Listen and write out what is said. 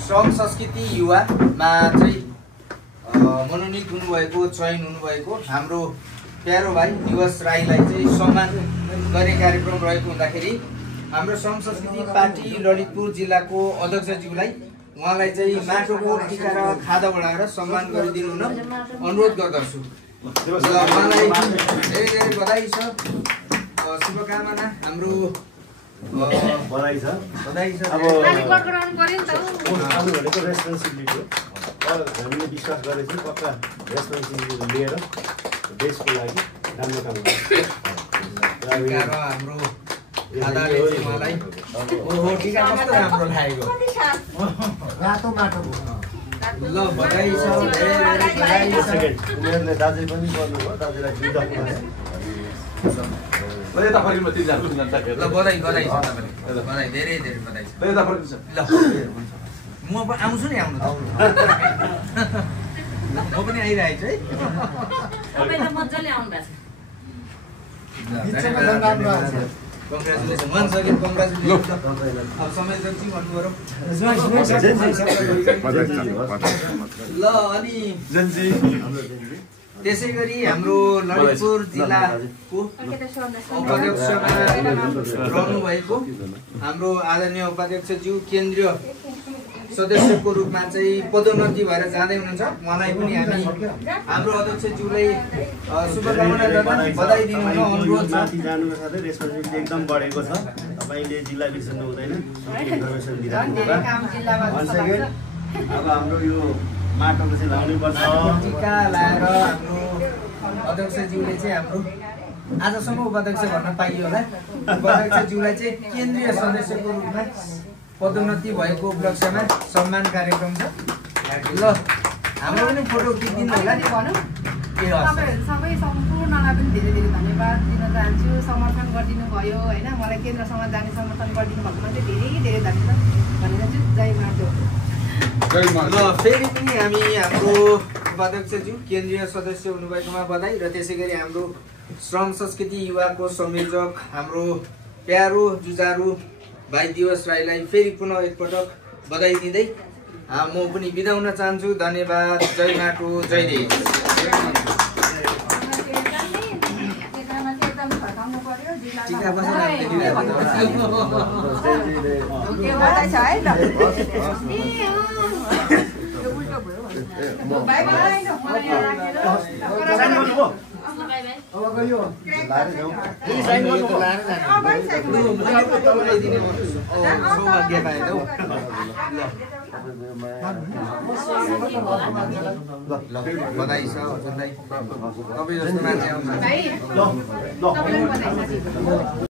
श्रम संस्कृति युवामा चाहिँ मनोनित हुनुभएको चयन हुनुभएको हाम्रो प्यारो भाइ दिवस राईलाई चाहिँ सम्मान गर्ने कार्यक्रम रहेको हुँदाखेरि हाम्रो श्रम संस्कृति पार्टी ललितपुर जिल्लाको अध्यक्षज्यूलाई उहाँलाई चाहिँ माटोको टिका र खादा बढाएर सम्मान गरिदिनु हुन अनुरोध गर्दछु। उहाँलाई धेरै धेरै बधाई छ, शुभकामना, हाम्रो बधाई छ। अब भनेको रेस्पोन्सिबिलिटी हो। हामीले विश्वास गरेको छौँ पक्का रेस्पोन्सिबिलिटी लिएर देशको लागि राम्रो काम गर्छ। हाम्रो खादाले चाहिँ मलाई ओहो टिका कस्तो राम्रो लागेको, रातो माटोको। ल बधाई छ, बधाई छ। उनीहरूले दाजु पनि गर्नुभयो, दाजुलाई दुईवटा ल बधाई बधाई छ तपाईँलाई, बधाई धेरै धेरै बधाई छ। ल म आउँछु नि, आउनु म पनि आइरहेको छु है। Congratulation once again, congratulation. अब संयोजकजी भन्नुभयो। ल अनि त्यसै गरी हाम्रो ललितपुर जिल्लाको उपाध्यक्षमा रहनुभएको हाम्रो आदरणीय उपाध्यक्षज्यू केन्द्रीय सदस्यको रूपमा चाहिँ पदोन्नति भएर जाँदै हुनुहुन्छ। उहाँलाई पनि हामी हाम्रो अध्यक्षज्यूलाई शुभकामना गर्दा बधाई दिनु हुन अनुरोध छ। माथि जानुको साथै रेस्पोन्सिबिलिटी एकदम बढेको छ। तपाईँले जिल्ला बिर्सनु हुँदैन, इन्फर्मेसन दिइराख्नु होला। अब हाम्रो यो माटोको चाहिँ लाउनै पर्छ। टिका लाएर हाम्रो अध्यक्षज्यूले चाहिँ हाम्रो आजसम्म उपाध्यक्ष भन्न पाइयो होला, उपाध्यक्षज्यूलाई चाहिँ केन्द्रीय सदस्यको रूपमा पदोन्नति भएको उपलक्ष्यमा सम्मान कार्यक्रम छ। ल हाम्रो पनि फोटो खिचिदिनु होला नि भनौँ। तपाईँहरू सबै सम्पूर्णलाई पनि धेरै धेरै धन्यवाद दिन चाहन्छु। समर्थन गरिदिनु भयो होइन, मलाई केन्द्रसम्म जाने समर्थन गरिदिनु भएकोमा चाहिँ धेरै धेरै धन्यवाद भन्न चाहन्छु। जय माटो। ल फेरि पनि हामी हाम्रो उपाध्यक्षज्यू केन्द्रीय सदस्य हुनुभएकोमा बधाई र त्यसै गरी हाम्रो श्रम संस्कृति युवाको संयोजक हाम्रो प्यारो जुझारु भाइ दिवस राईलाई फेरि पुनः एकपटक बधाई दिँदै म पनि बिदा हुन चाहन्छु। धन्यवाद। जय माटो, जय देश। बधाई छ हजुरलाई। तपाईँ जस्तो मान्छे आउँछ।